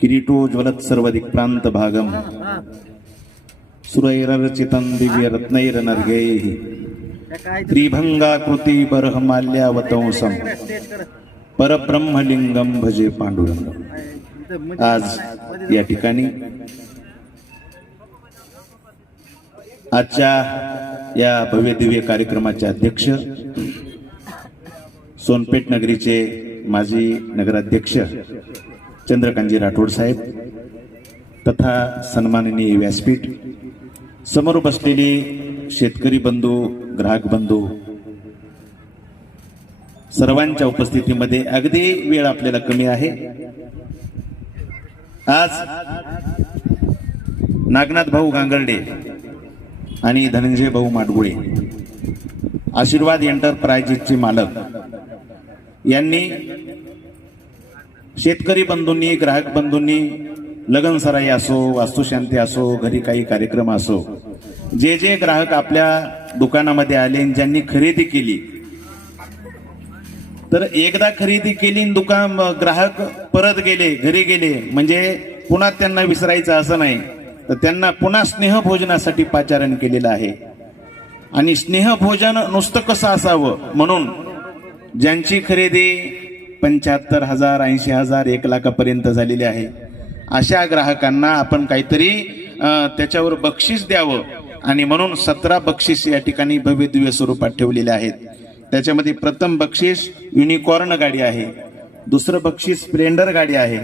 किरीटोज्वलत् सर्वदिक् प्रान्तभागम् सुरैरर्चितं दिव्यरत्नैरनर्गैः त्रिभङ्गाकृति बर्हमाल्यावतंसं परब्रह्मलिंगम भजे पांडुरंग आज या ठिकाणी आजच्या या भव्य दिव्य कार्यक्रमाचे अध्यक्ष सोनपेठ नगरीचे माजी नगराध्यक्ष चंद्रकांतजी राठोड साहेब तथा सन्माननीय व्यासपीठ. समोर बसलेली शेतकरी बंधू ग्राहक बंधू सर्वांच्या उपस्थितीमध्ये अगदी वेळ आपल्याला कमी आहे. आज नागनाथ भाऊ गांगर्डे आणि धनंजय भाऊ माडगुळे आशीर्वाद एंटरप्राइजेसचे मालक यांनी शेतकरी बंधूंनी ग्राहक बंधूंनी लगन सराई असो वास्तुशांती असो घरी काही कार्यक्रम असो जे जे ग्राहक आपल्या दुकानामध्ये आले ज्यांनी खरेदी केली तर एकदा खरेदी केली दुकान ग्राहक परत गेले घरी गेले म्हणजे पुन्हा त्यांना विसरायचं असं नाही तर त्यांना पुन्हा स्नेहभोजनासाठी पाचारण केलेलं आहे. आणि स्नेहभोजन नुसतं कसं असावं? म्हणून ज्यांची खरेदी पंच्याहत्तर हजार ऐंशी हजार एक लाखापर्यंत झालेली आहे. अशा ग्राहकांना आपण काहीतरी त्याच्यावर बक्षीस द्यावं आणि म्हणून सतरा बक्षीस या ठिकाणी भव्य दिव्य स्वरूपात ठेवलेले आहेत. त्याच्यामध्ये प्रथम बक्षीस युनिकॉर्न गाडी आहे. दुसरं बक्षीस स्प्लेंडर गाडी आहे.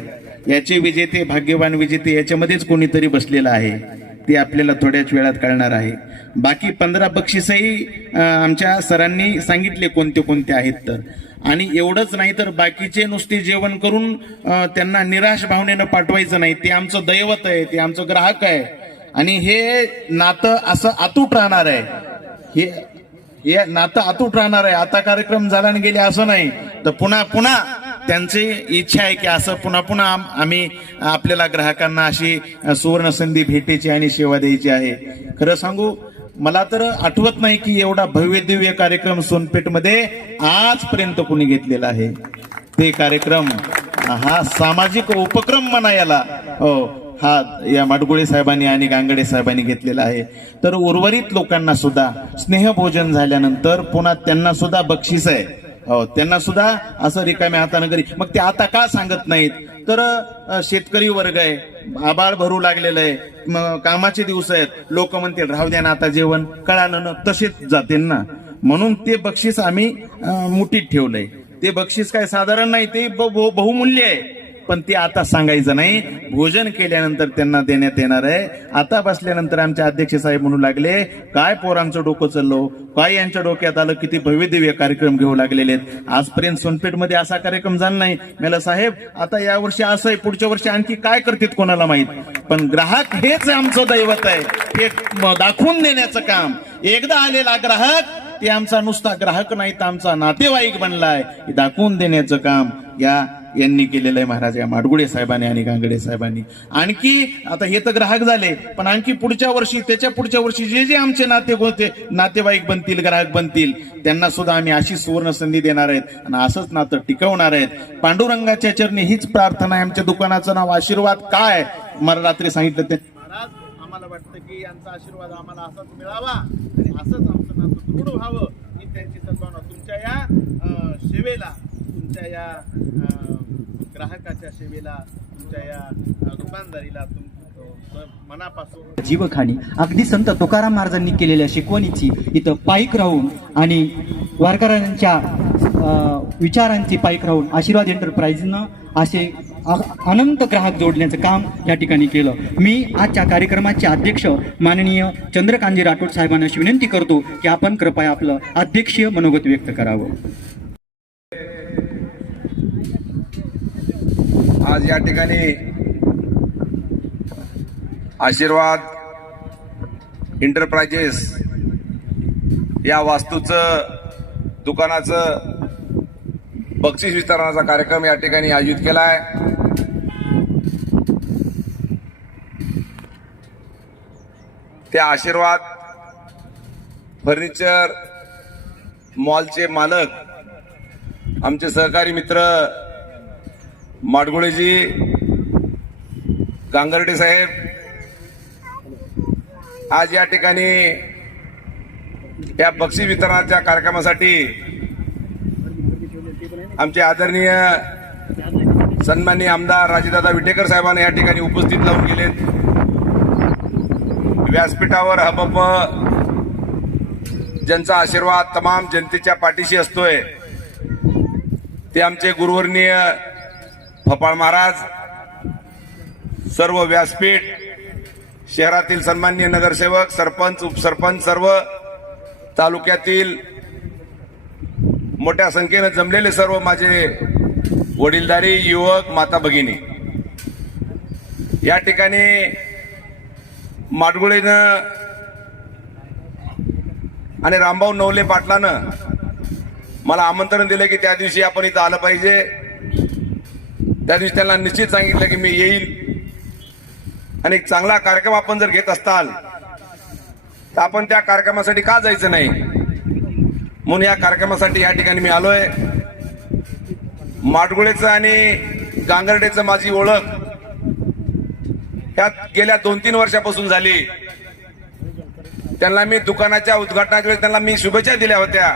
याचे विजेते भाग्यवान विजेते याच्यामध्येच कोणीतरी बसलेलं आहे. ते आपल्याला थोड्याच वेळात कळणार आहे. बाकी पंधरा बक्षीसही आमच्या सरांनी सांगितले कोणते कोणते आहेत तर. आणि एवढंच नाही तर बाकीचे नुसते जेवण करून त्यांना निराश भावनेनं पाठवायचं नाही. ते आमचं दैवत आहे ते आमचं ग्राहक आहे. आणि हे नातं असं अतूट राहणार आहे. हे हे नातं अतूट राहणार आहे. आता कार्यक्रम झाला आणि गेले असं नाही. तर पुन्हा पुन्हा त्यांची इच्छा आहे की असं पुन्हा पुन्हा आम्ही आपल्याला ग्राहकांना अशी सुवर्ण संधी भेटायची आणि सेवा द्यायची आहे. खरं सांगू मला तर आठवत नाही की एवढा भव्य दिव्य कार्यक्रम सोनपेठमध्ये आजपर्यंत कोणी घेतलेला आहे. ते कार्यक्रम हा सामाजिक उपक्रम म्हणा याला हो हा या माडगुळे साहेबांनी आणि गांगडे साहेबांनी घेतलेला आहे. तर उर्वरित लोकांना सुद्धा स्नेहभोजन झाल्यानंतर पुन्हा त्यांना सुद्धा बक्षीस आहे. हो त्यांना सुद्धा असं रिकाम्या हातानं घरी. मग ते आता का सांगत नाहीत? तर शेतकरी वर्ग आहे. आबाळ भरू लागलेलं आहे. कामाचे दिवस आहेत. लोक म्हणतील राहू द्या ना आता जेवण. कळालं ना तसेच जातील ना. म्हणून ते बक्षीस आम्ही मुठीत ठेवलंय. ते बक्षीस काय साधारण नाही ते ब- बहुमूल्य आहे. पण ते आता सांगायचं नाही. भोजन केल्यानंतर त्यांना देण्यात येणार आहे. आता बसल्यानंतर आमचे अध्यक्ष साहेब म्हणू लागले काय पोरांचं डोकं चाललो? काय यांच्या डोक्यात आलं? किती भव्यदिव्य कार्यक्रम घेऊ लागलेले आहेत. आजपर्यंत सोनपेठमध्ये असा कार्यक्रम झाला नाही. मला साहेब आता या वर्षी असं आहे पुढच्या वर्षी आणखी काय करतील कोणाला माहीत? पण ग्राहक हेच आमचं दैवत आहे. हे दाखवून देण्याचं काम. एकदा आलेला ग्राहक ते आमचा नुसता ग्राहक नाही तर आमचा नातेवाईक बनलाय. हे दाखवून देण्याचं काम या यांनी केलेलं आहे महाराज या माडगुळे साहेबांनी आणि गांगडे साहेबांनी. आणखी आता हे तर ग्राहक झाले पण आणखी पुढच्या वर्षी त्याच्या पुढच्या वर्षी जे जे आमचे नाते होते नातेवाईक बनतील ग्राहक बनतील त्यांना सुद्धा आम्ही अशी सुवर्ण संधी देणार आहेत आणि असंच नातं टिकवणार आहेत. पांडुरंगाच्या चरणी हीच प्रार्थना आहे आमच्या दुकानाचं नाव. आशीर्वाद काय? मला रात्री सांगितलं ते. महाराज आम्हाला वाटतं की यांचा आशीर्वाद आम्हाला असाच मिळावा आणि असंच आमचं नातं दृढ व्हावं ही त्यांची सद्भावना. तुमच्या या सेवेला तुमच्या या ग्राहकाच्या सेवेला तुमच्या या दुकानदारीला तुम मनापासून. जीवखाणी अगदी संत तुकाराम महाराजांनी केलेल्या शिकवणीची इथं पायीक राहून आणि वारकऱ्यांच्या विचारांची पायीक राहून आशीर्वाद एंटरप्राइजनं असे अनंत ग्राहक जोडण्याचं काम या ठिकाणी केलं. मी आजच्या कार्यक्रमाचे अध्यक्ष माननीय चंद्रकांतजी राठोड साहेबांना अशी विनंती करतो की आपण कृपया आपलं अध्यक्षीय मनोगत व्यक्त करावं. आज या ठिकाणी आशीर्वाद इंटरप्राइजेस या वास्तूचं दुकानाचं बक्षीस वितरणाचा कार्यक्रम या ठिकाणी आयोजित केला आहे त्या आशीर्वाद फर्निचर मॉलचे मालक आमचे सहकारी मित्र माडगुळेजी गांगर्डे साहेब आज या ठिकाणी या बक्षी वितरणाच्या कार्यक्रमासाठी आमचे आदरणीय सन्माननीय आमदार राजेदादा विटेकर साहेबांना या ठिकाणी उपस्थित लावून गेलेत व्यासपीठावर हबप ज्यांचा आशीर्वाद तमाम जनतेच्या पाठीशी असतोय ते आमचे गुरुवर्णीय फपाळ महाराज सर्व व्यासपीठ शहरातील सन्मान्य नगरसेवक सरपंच उपसरपंच सर्व तालुक्यातील मोठ्या संख्येनं जमलेले सर्व माझे वडीलधारी युवक माता भगिनी. या ठिकाणी माडगुळेनं आणि रामभाऊ नवले पाटलानं मला आमंत्रण दिलं की त्या दिवशी आपण इथं आलं पाहिजे. त्या दिवशी त्यांना निश्चित सांगितलं की मी येईल. आणि एक चांगला कार्यक्रम आपण जर घेत असताल तर आपण त्या कार्यक्रमासाठी का जायचं नाही? म्हणून या कार्यक्रमासाठी या ठिकाणी मी आलोय. माडगुळेचं आणि गांगर्डेचं माझी ओळख त्यात गेल्या दोन तीन वर्षापासून झाली. त्यांना मी दुकानाच्या उद्घाटनाच्या वेळी त्यांना मी शुभेच्छा दिल्या होत्या.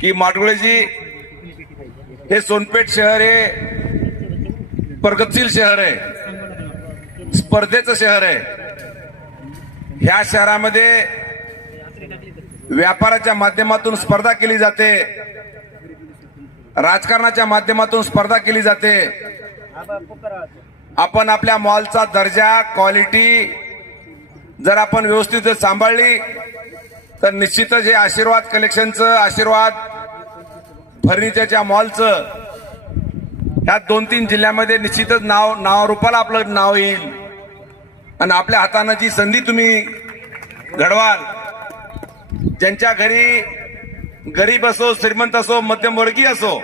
की माडगुळेजी हे सोनपेठ शहर हे प्रगतशील शहर आहे. स्पर्धेचं शहर आहे. ह्या शहरामध्ये व्यापाराच्या माध्यमातून स्पर्धा केली जाते. राजकारणाच्या माध्यमातून स्पर्धा केली जाते. आपण आपल्या मॉलचा दर्जा क्वालिटी जर आपण व्यवस्थित सांभाळली तर निश्चितच हे आशीर्वाद कलेक्शनचं आशीर्वाद फर्निचरच्या मॉलचं. ह्या दोन तीन जिल्ह्यामध्ये निश्चितच नाव नावारूपाला आपलं नाव येईल. आणि आपल्या हातानं जी संधी तुम्ही घडवाल ज्यांच्या घरी गरीब असो श्रीमंत असो मध्यमवर्गीय असो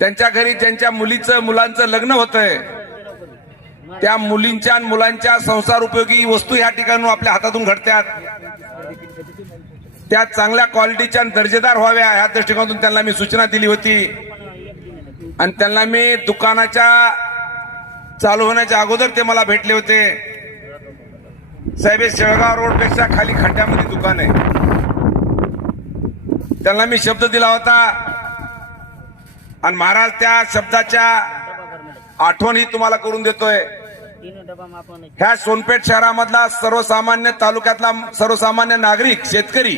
त्यांच्या घरी ज्यांच्या मुलीचं मुलांचं लग्न होतंय त्या मुलींच्या मुलांच्या संसार उपयोगी वस्तू या ठिकाणून आपल्या हातातून घडत्यात त्या चांगल्या क्वालिटीच्या आणि दर्जेदार व्हाव्या ह्या दृष्टिकोनातून त्यांना मी सूचना दिली होती. आणि त्यांना मी दुकानाच्या चालू होण्याच्या अगोदर ते मला भेटले होते. साहेब शेळगाव रोडपेक्षा खाली खड्ड्यामध्ये दुकान आहे. त्यांना मी शब्द दिला होता. आणि महाराज त्या शब्दाच्या आठवणही तुम्हाला करून देतोय. ह्या सोनपेठ शहरामधला सर्वसामान्य तालुक्यातला सर्वसामान्य नागरिक शेतकरी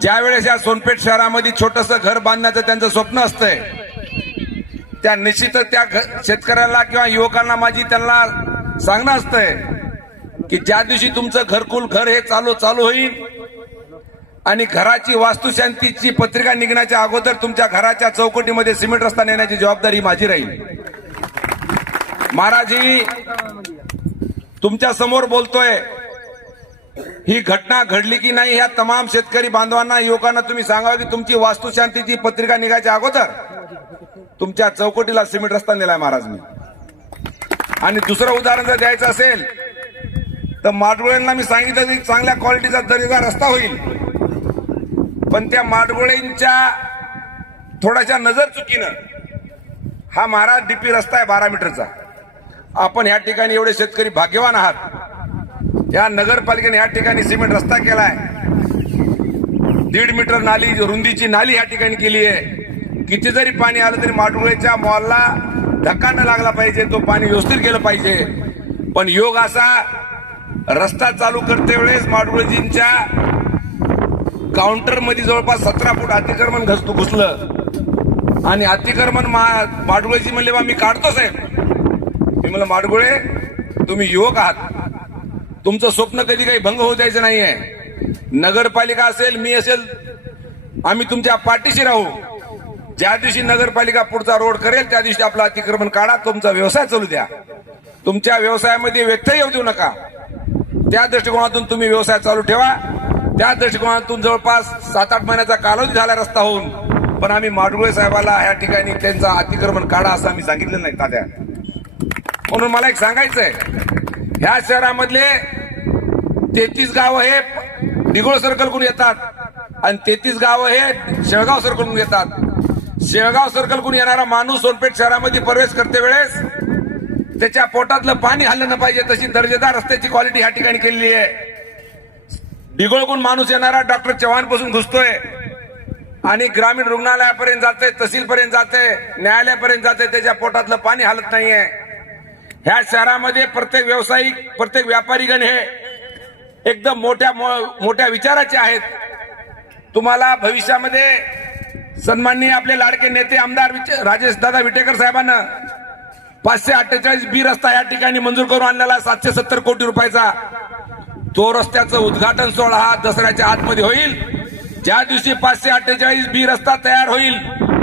ज्या वेळेस या सोनपेठ शहरामध्ये छोटस घर बांधण्याचं त्यांचं स्वप्न असतंय त्या निश्चितच त्या घ- शेतकऱ्याला किंवा युवकांना माझी त्यांना सांगणं असतंय की ज्या दिवशी तुमचं घरकुल घर हे चालू चालू होईल आणि घराची वास्तुशांतीची पत्रिका निघण्याच्या अगोदर तुमच्या घराच्या चौकटीमध्ये सिमेंट रस्ता नेण्याची जबाबदारी माझी राहील. महाराज ही तुमच्यासमोर बोलतोय. ही घटना घडली की नाही ह्या तमाम शेतकरी बांधवांना युवकांना तुम्ही सांगावं की तुमची वास्तुशांतीची पत्रिका निघायच्या अगोदर तुमच्या चौकटीला सिमेंट रस्ता नेलाय महाराज मी. आणि दुसरं उदाहरण जर द्यायचं असेल तर माडगुळ्यांना मी सांगितलं की चांगल्या क्वालिटीचा दर्जेदार रस्ता होईल. पण त्या माडगुळेंच्या थोड्याशा नजर चुकीनं हा महाराज डीपी रस्ता आहे बारा मीटरचा. आपण ह्या ठिकाणी एवढे शेतकरी भाग्यवान आहात. या नगरपालिकेने या ठिकाणी सिमेंट रस्ता केलाय. दीड मीटर नाली रुंदीची नाली ह्या ठिकाणी केली आहे. किती जरी पाणी आलं तरी माडुळेच्या मॉलला धक्का न लागला पाहिजे तो पाणी व्यवस्थित केलं पाहिजे. पण योग असा रस्ता चालू करते वेळेस माडुळेजींच्या काउंटरमध्ये जवळपास सतरा फूट अतिक्रमण घसतो घुसलं. आणि अतिक्रमण मा- म्हणले बा मी काढतो साहेब. मी म्हणलं माडगुळे तुम्ही युवक आहात. तुमचं स्वप्न कधी काही भंग होऊ द्यायचं नाहीये. नगरपालिका असेल मी असेल आम्ही तुमच्या पाठीशी राहू. ज्या दिवशी नगरपालिका पुढचा रोड करेल त्या दिवशी आपलं अतिक्रमण काढा तुमचा व्यवसाय चालू द्या. तुमच्या व्यवसायामध्ये व्यत्यय येऊ देऊ नका. त्या दृष्टिकोनातून तुम्ही व्यवसाय चालू ठेवा. त्या दृष्टिकोनातून जवळपास सात आठ महिन्याचा कालावधी झाला रस्ता होऊन. पण आम्ही माडगुळे साहेबाला या ठिकाणी त्यांचा अतिक्रमण काढा असं आम्ही सांगितलं नाही तात्या. म्हणून मला एक सांगायचंय. ह्या शहरामधले तेहतीस गाव हे डिगोळ सर्कलकडून येतात आणि तेहतीस गाव हे शेळगाव सर्कलकडून येतात. शेळगाव सर्कलकडून येणारा माणूस सोनपेठ शहरामध्ये प्रवेश करते वेळेस त्याच्या पोटातलं पाणी हल्लं पाहिजे तशी दर्जेदार रस्त्याची क्वालिटी या ठिकाणी केलेली आहे. डिगोळकून माणूस येणारा डॉक्टर चव्हाणपासून घुसतोय आणि ग्रामीण रुग्णालयापर्यंत जाते तहसीलपर्यंत जाते न्यायालयापर्यंत जाते त्याच्या पोटातलं पाणी हलत नाहीये. ह्या शहरामध्ये प्रत्येक व्यावसायिक प्रत्येक व्यापारीगण हे एकदम मोठ्या मो- मोठ्या विचाराचे आहेत. तुम्हाला भविष्यामध्ये सन्माननीय आपले लाडके नेते आमदार राजेश दादा विटेकर साहेबांना पाचशे अठ्ठेचाळीस बी रस्ता या ठिकाणी मंजूर करून आणलेला सातशे सत्तर कोटी रुपयाचा तो रस्त्याचं उद्घाटन सोहळा हा दसऱ्याच्या आतमध्ये होईल. ज्या दिवशी पाचशे अठ्ठेचाळीस बी रस्ता तयार होईल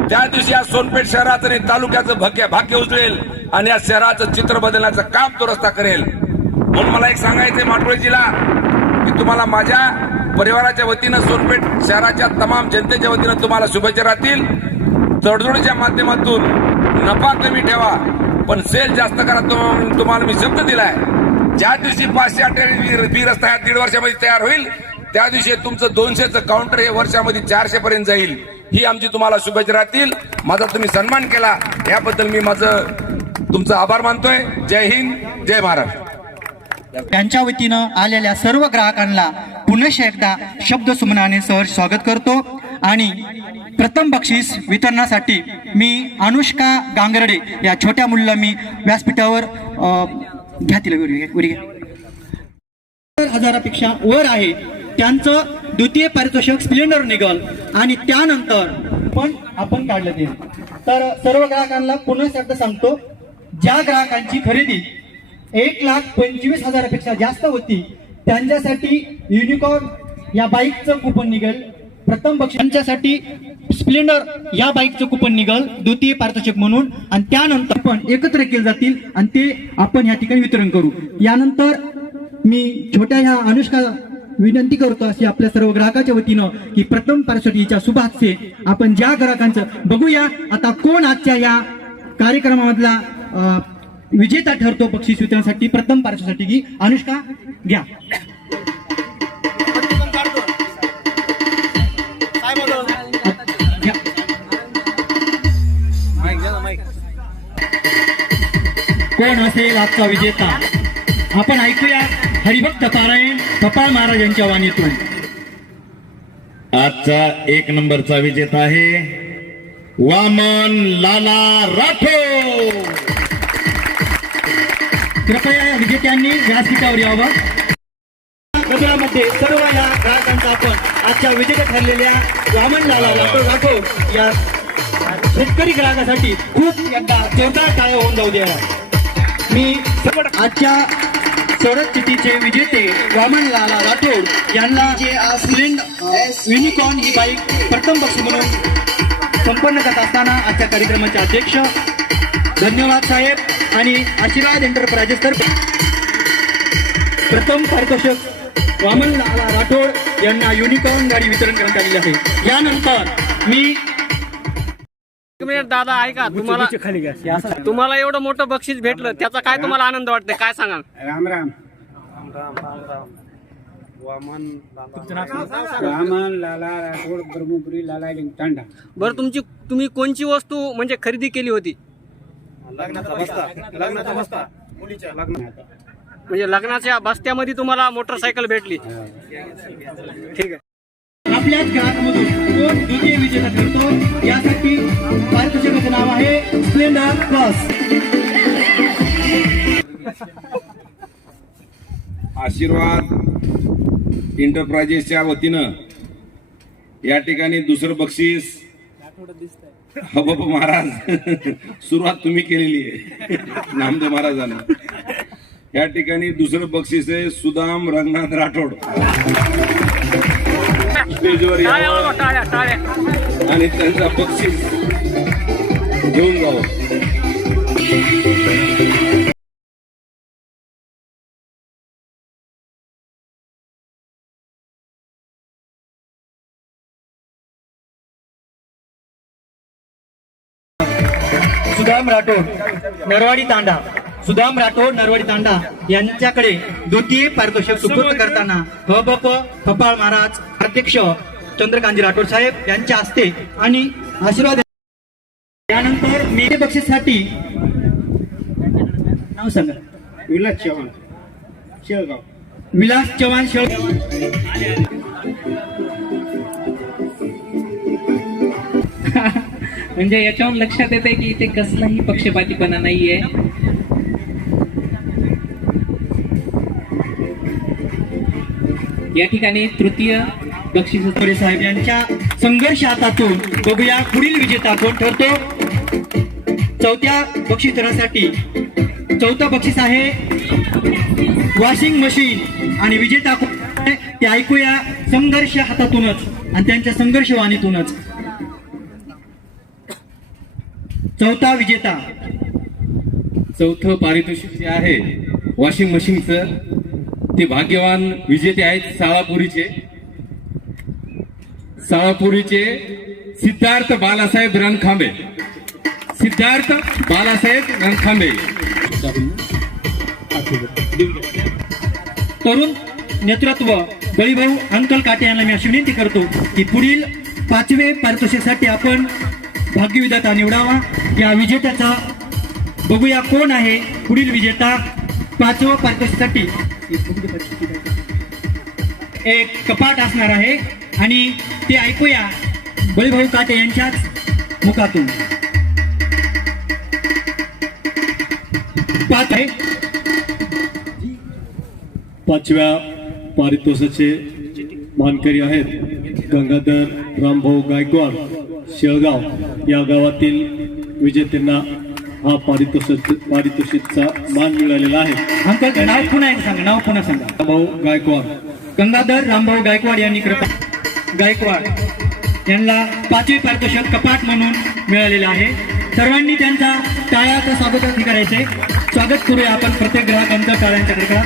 त्या दिवशी या सोनपेठ शहराचं आणि तालुक्याचं भाग्य भाग्य उजळेल आणि या शहराचं चित्र बदलण्याचं काम तो रस्ता करेल. म्हणून मला एक सांगायचंय माटोळीजीला की तुम्हाला माझ्या परिवाराच्या वतीनं सोनपेठ शहराच्या तमाम जनतेच्या वतीनं तुम्हाला शुभेच्छा राहतील. तडजोडीच्या माध्यमातून नफा कमी ठेवा पण सेल जास्त करा तुम्हाला मी शब्द दिलाय. ज्या दिवशी पाचशे अठ्ठावीस बी रस्ता ह्या दीड वर्षामध्ये तयार होईल त्या दिवशी तुमचं दोनशेचं काउंटर हे वर्षामध्ये चारशे पर्यंत जाईल. ही आमची तुम्हाला शुभेच्छा राहतील. माझा तुम्ही सन्मान केला. याबद्दल मी माझं तुमचा आभार मानतोय. जय हिंद जय महाराष्ट्र त्यांच्या वतीनं आलेल्या सर्व ग्राहकांना पुनश्च एकदा शब्द सुमनाने सहर्ष स्वागत करतो. आणि प्रथम बक्षीस वितरणासाठी मी अनुष्का गांगरडे या छोट्या मुलीला मी व्यासपीठावर अ, घ्या तिला हजारापेक्षा वर आहे. त्यांचं द्वितीय पारितोषिक स्प्लेंडर निघल आणि त्यानंतर पण आपण काढलं ते. तर सर्व ग्राहकांना पुन्हा एकदा सांगतो ज्या ग्राहकांची खरेदी एक लाख पंचवीस हजारापेक्षा जास्त होती त्यांच्यासाठी युनिकॉर्न या बाईकचं कुपन निघेल. प्रथम पक्षांच्यासाठी स्प्लेंडर या बाईकचं कुपन निघल द्वितीय पारितोषिक म्हणून. आणि त्यानंतर पण एकत्र केले जातील आणि ते आपण या ठिकाणी वितरण करू. यानंतर मी छोट्या ह्या अनुष्का विनंती करतो अशी आपल्या सर्व ग्राहकाच्या वतीनं की प्रथम पार्श्वटीच्या शुभाचे आपण ज्या ग्राहकांचं बघूया. आता कोण आजच्या या कार्यक्रमामधला विजेता ठरतो बक्षीस वितरणासाठी? प्रथम पारितोषिकी अनुष्का घ्या. कोण असेल आजचा विजेता? आपण ऐकूया हरिभक्त पारायण. कपाळ महाराज यांच्या वाणीतून. आजचा एक नंबरचा विजेता आहे वामन लाला राठोड. कृपया या विजेत्यांनी व्यासपीठावर यावं. गजरामध्ये सर्व या ग्राहकांचा आपण आजच्या विजेते ठरलेल्या वामनलाला राठोड राठोड या शेतकरी ग्राहकासाठी खूप एकदा जोरदार टाळ्या होऊन जाऊ द्या. मी आजच्या चौरस चिठीचे विजेते वामनलाला राठोड यांना स्प्लेंड युनिकॉर्न ही बाईक प्रथम बक्षी म्हणून संपन्न करत असताना आजच्या कार्यक्रमाचे अध्यक्ष धन्यवाद साहेब आणि आशीर्वाद एंटरप्राइजेस तर्फे. प्रथम पारितोषिक वामन लाला राठोड यांना युनिकॉर्न गाडी वितरण करण्यात आलेली आहे. यानंतर मी मिनिट दादा ऐका तुम्हाला तुम्हाला एवढं मोठं बक्षीस भेटलं त्याचा काय तुम्हाला आनंद वाटतंय? काय सांगा राम राम. वामन लाला राठोड ब्रह्मपुरी लाला तांडा. बरं तुमची तुम्ही कोणची वस्तू म्हणजे खरेदी केली होती? म्हणजे लग्नाच्या बस्त्यामध्ये तुम्हाला मोटरसायकल भेटली. ठीक आहे. आपल्याच ग्राहकामधून कोण द्वितीय विजेता ठरतो यासाठी आहे स्प्लेंडर क्रॉस आशीर्वाद एंटरप्राइजेसच्या वतीनं या ठिकाणी दुसरं बक्षीस हबप महाराज सुरुवात तुम्ही केलेली आहे. नामदेव महाराजांना. या ठिकाणी दुसरं बक्षीस आहे सुदाम रंगनाथ राठोड. स्टेजवर आणि त्यांचा बक्षीस घेऊन जावं सुदाम राठोड नरवाडी तांडा. सुदाम राठोड नरवाडी तांडा यांच्याकडे द्वितीय पारितोषिक सुपूर्द करताना हबप कपाळ महाराज अध्यक्ष चंद्रकांतजी राठोड साहेब यांच्या हस्ते आणि आशीर्वाद त्यानंतर मी बक्षीसाठी नाव सांगा. विलास चव्हाण. शेळगाव. विलास चव्हाण शेळ म्हणजे याच्यावर लक्षात येते की इथे कसलाही पक्षपातीपणा नाहीये. या ठिकाणी तृतीय बक्षी तोरे साहेब यांच्या संघर्ष हातातून बघूया पुढील विजेता कोण ठरतो? चौथ्या बक्षिससाठी चौथं बक्षीस आहे वॉशिंग मशीन. आणि विजेता ते ऐकूया संघर्ष हातातूनच आणि त्यांच्या संघर्ष वाणीतूनच. चौथा विजेता. चौथं पारितोषिक जे आहे. वॉशिंग मशीनचं. ते भाग्यवान विजेते आहेत साळापुरीचे सावापुरीचे सिद्धार्थ बालासाहेब रणखांबे. सिद्धार्थ बालासाहेब रणखांबे. तरुण नेतृत्व बळीभाऊ अंकल काटे यांना मी अशी विनंती करतो की पुढील पाचवे पारितोषिकसाठी आपण भाग्यविधाता निवडावा. या विजेत्याचा बघूया कोण आहे पुढील विजेता. पाचवं पारितोषिकसाठी एक कपाट असणार आहे. आणि ते ऐकूया बळीभाऊ काटे यांच्याच मुखातून. पाचव्या पारितोषाचे मानकरी आहेत गंगाधर रामभाऊ गायकवाड शेळगाव या गावातील विजेत्यांना हा पारितोषिक पारितोषिकचा मान मिळालेला आहे. अंकल नाव पुन्हा एक सांगा नाव पुन्हा सांगा. रामभाऊ गायकवाड. गंगाधर रामभाऊ गायकवाड यांनी कृपा गायकवाड. यांना पाचवी पारितोषिक कपाट म्हणून मिळालेलं आहे. सर्वांनी त्यांचा टाळ्याचं स्वागत करायचे स्वागत करूया आपण प्रत्येक ग्राहकांचं टाळ्यांच्या करता.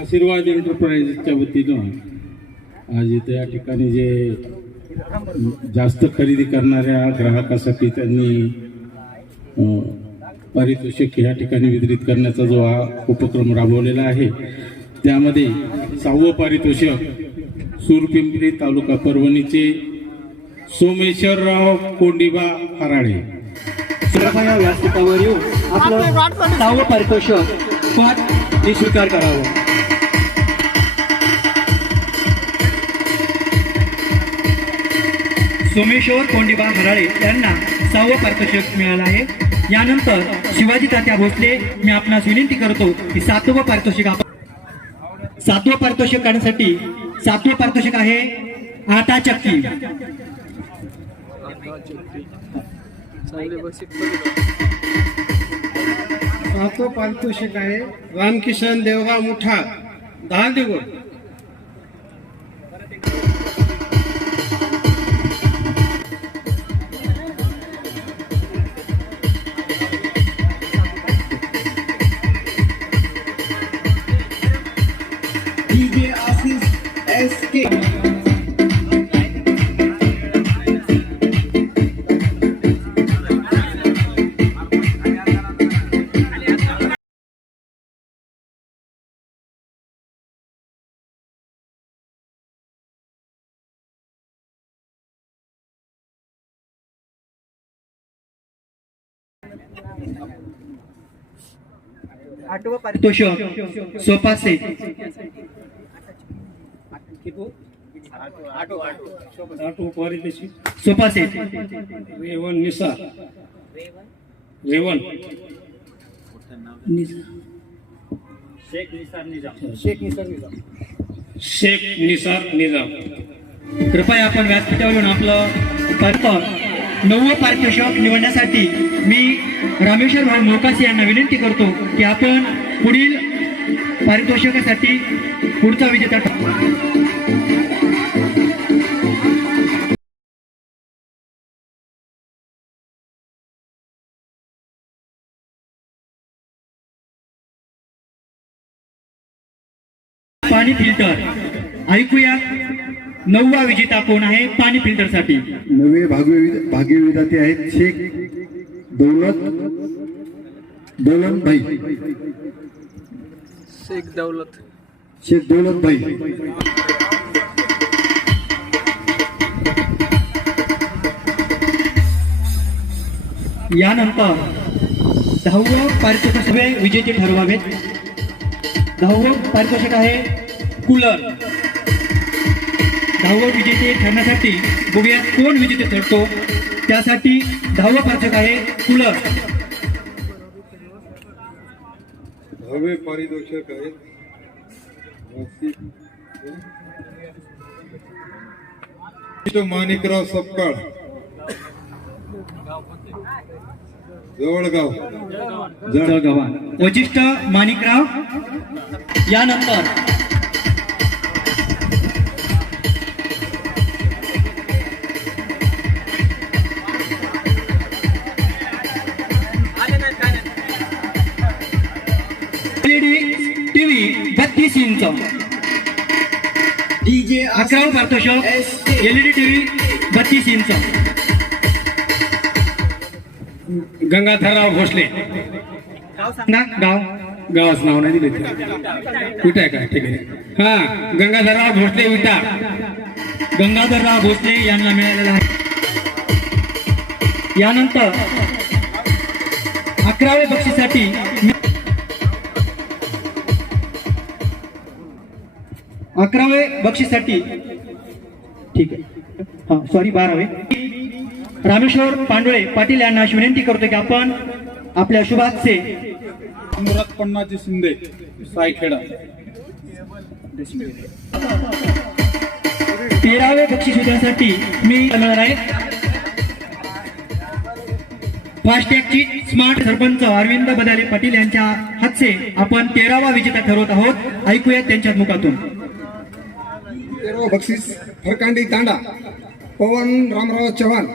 आशीर्वाद एंटरप्राइजेसच्या वतीनं आज इथे या ठिकाणी जे जास्त खरेदी करणाऱ्या ग्राहकासाठी त्यांनी पारितोषिक या ठिकाणी वितरित करण्याचा जो हा उपक्रम राबवलेला आहे त्यामध्ये सहावं पारितोषिक सूरपिंपरी तालुका परभणीचे सोमेश्वरराव कोंडिबा हराळे व्यासपीठावर येऊन आपलं सहावं पारितोषिक पाठ स्वीकार करावं. सोमेश्वर कोंडिबा हराळे यांना सहावं पारितोषिक मिळालं आहे. यानंतर शिवाजी तात्या भोसले मी आपणास विनंती करतो की सातवं पारितोषिक आपण सातवं पारितोषिक काढण्यासाठी सातवं पारितोषिक आहे आटा चक्की. सातवं पारितोषिक आहे. रामकिशन देवगाव मुठा. दहा दिवस. आठवं पारितोषिक सोफा सेट सोफा सेट रेवन निसा. रेवन शेख निसार निजाम. कृपया आपण व्यासपीठावर येऊन आपलं पात्र नववं पारितोषिक निवडण्यासाठी मी रामेश्वर भाऊ मोकासे यांना विनंती करतो की आपण पुढील पारितोषिकासाठी पुढचा विजेता पाणी फिल्टर. ऐकूया. नववा विजेता कोण आहे? पाणी फिल्टरसाठी नवे भाग्य भाग्यविधाते आहेत शेख दौलत दौलत भाई शेख दौलत. शेख दौलत भाई यानंतर दहावं पारितोषिक सगळे विजेते ठरवावेत. दहावं पारितोषिक आहे कूलर. दहावं विजेते ठरण्यासाठी बघूया कोण विजेते ठरतो? त्यासाठी दहावं पारितोषिक आहे कूलर दहावे पारितोषिक आहे माणिकराव सपकाळ. जवळगाव. जळगावा. वशिष्ठ माणिकराव. यानंतर बत्तीस इंच डीजे अकरावं पारितोषिक एलईडी टीव्ही बत्तीस इंच गंगाधरराव भोसले. ना गाव? गावाचं नाव नाही दिले कुठे आहे काय? ठीक आहे. हा गंगाधरराव भोसले विटा. गंगाधरराव भोसले यांना मिळालेला आहे. यानंतर अकराव्या बक्षीसाठी अकरावे बक्षीसाठी ठीक आहे. हा सॉरी बारावे. रामेश्वर पांडुळे पाटील यांना अशी विनंती करतो की आपण आपल्या शुभाचे पण्णाजी शिंदे सायखेडा. तेरावे बक्षीस वितरणासाठी मी करणार आहे. फास्टॅगची स्मार्ट सरपंच अरविंद बदाले पाटील यांच्या हातचे आपण तेरावा विजेता ठरवत आहोत. ऐकूया त्यांच्या मुखातून. तेरव बक्षीस फरकांडी तांडा पवन रामराव चव्हाण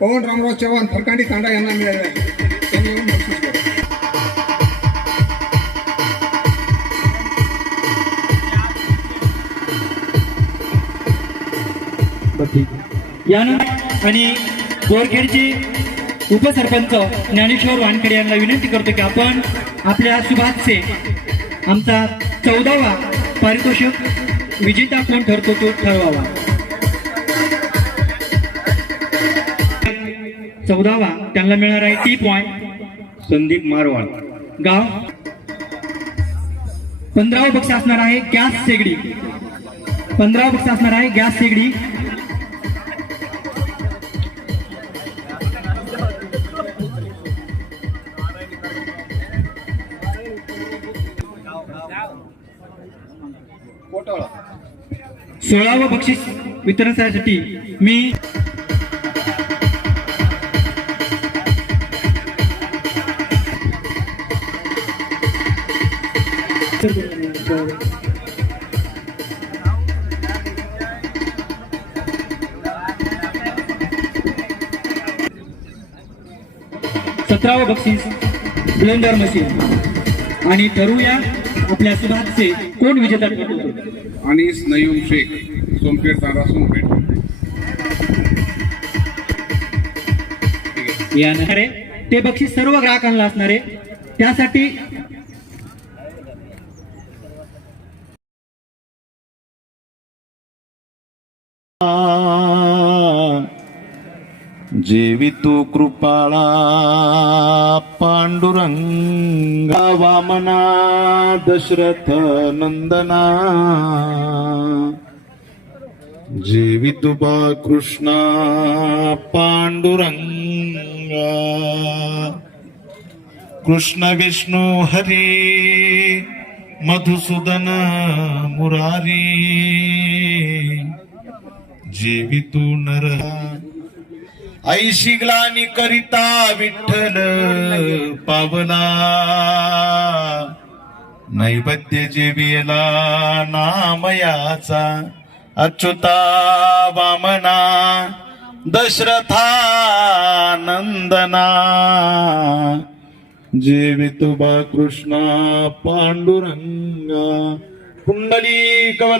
पवन रामराव चव्हाण फरकांडी तांडा यांना मिळाले आहे. त्यांनी येऊन बक्षीस यानंतर आणि बोरखेडचे उपसरपंच ज्ञानेश्वर वानखेडे यांना विनंती करतो की आपण आपल्या सुभाषचे आमचा चौदावा पारितोषिक विजेता कोण ठरतो तो ठरवावा. चौदावा त्यांना मिळणार आहे टी पॉइंट. संदीप मारवाड. गाव. पंधरावं बक्षीस असणार आहे गॅस शेगडी. पंधरावं बक्षीस असणार आहे गॅस शेगडी. सोळावं बक्षीस वितरणासाठी मी सतरावं बक्षीस ब्लेंडर मशीन. आणि ठरवूया आपल्या सुभाषचे कोण विजेता ठरतो अनिस नयूम शेख. सोमपेठ असणार आहे ते बक्षीस सर्व ग्राहकांना असणार आहे. त्यासाठी जेवी तू कृपाळा पांडुरंग वामना दशरथ नंदना. जेवी कृष्णा पांडुरंग। कृष्ण विष्णू हरी मधुसूदन मुरारी। जेवी नर। ऐशी ग्लानी करिता विठ्ठल पावला। नैवेद्य जेवियला नामयाचा अच्युता वामना दशरथा नंदना कृष्णा पांडुरंगा कुंडली कवर